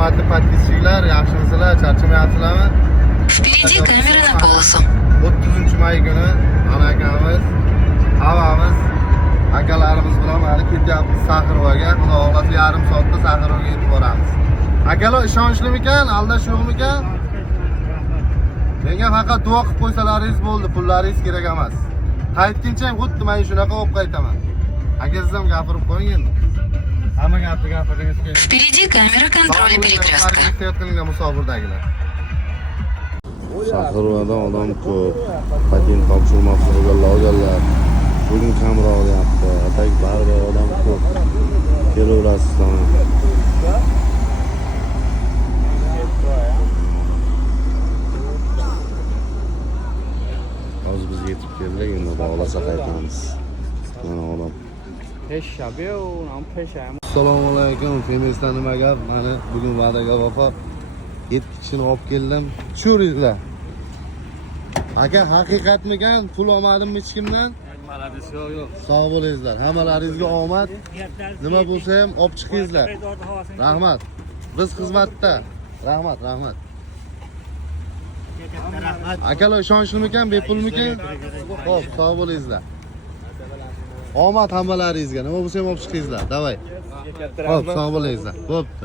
hurmatli podpischilar, yaxshimisizlar, charchamayapsizlarmi? Впереди камеры на полосу. 30-may kuni ana akamiz, havamiz, akalarimiz bilan hali ketyapmiz Saxirovaga. Xudo xohlasa yarim soatda Saxirovaga yetib boramiz. Akalar ishonchlimikan, aldash yo'qmikan? Menga faqat duo qilib qo'ysalaringiz bo'ldi, pullaringiz kerak emas. Qaytguncha ham xuddi men shunaqa olib qaytaman. Aka siz ham gapirib qo'ying endi. Hamma gapni gapirdingiz keyin. Впереди камера контроля перекрестка. Musofirdagilar. Saxirovadan odam ko'p. Patent topshirmoqchi bo'lganlar. Bugun kamroq olyapti. Atak baribir odam ko'p. Kelaverasizlar. Hozir biz yetib keldik, endi bog'lasa qaytamiz. Mana odam. Assalomu alaykum. Femisda nima gap? Mana bugun va'daga vafo 7 kishini olib keldim. Tushuringlar. Aka, haqiqatmikan? Pul olmadimmi hech kimdan? Yo'q. Sog' bo'lingizlar. Hammalaringizga omad. Nima bo'lsa ham olib chiqingizlar. Rahmat. Biz xizmatda. Rahmat. Akalar ishonchlimikan, bepulmikan? Xo'p, sog' bo'lingizlar. Omad hammalaringizga. Nima bo'lsa ham olib chiqingizlar. Davay. Xo'p, sog' bo'lingizlar. Bo'pti.